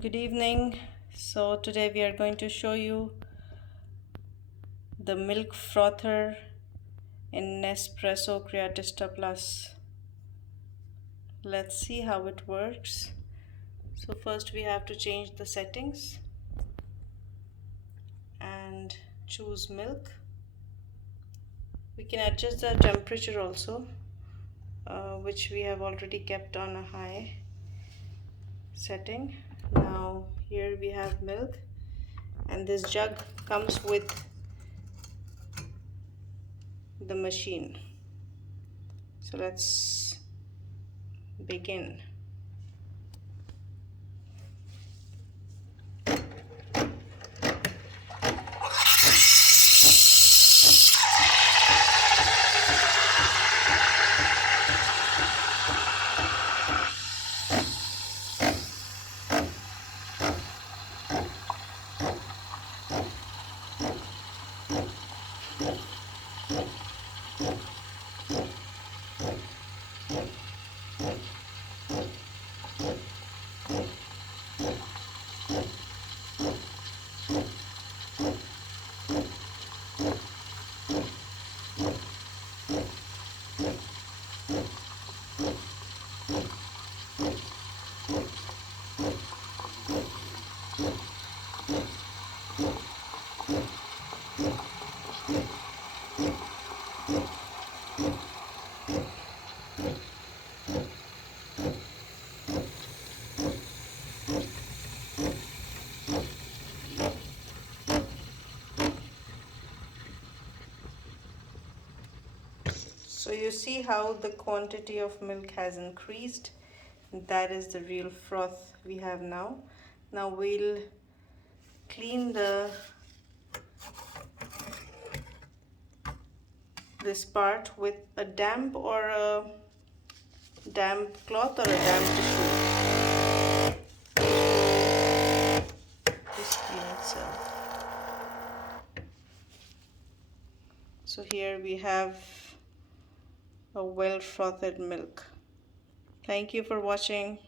Good evening. So today we are going to show you the milk frother in Nespresso Creatista Plus. Let's see how it works. So first we have to change the settings and choose milk. We can adjust the temperature also, which we have already kept on a high setting. Now here we have milk, and this jug comes with the machine. So let's begin. So you see how the quantity of milk has increased. That is the real froth we have now. Now we'll clean this part with a damp cloth or a damp tissue. Just clean itself. So here we have a well frothed milk. Thank you for watching.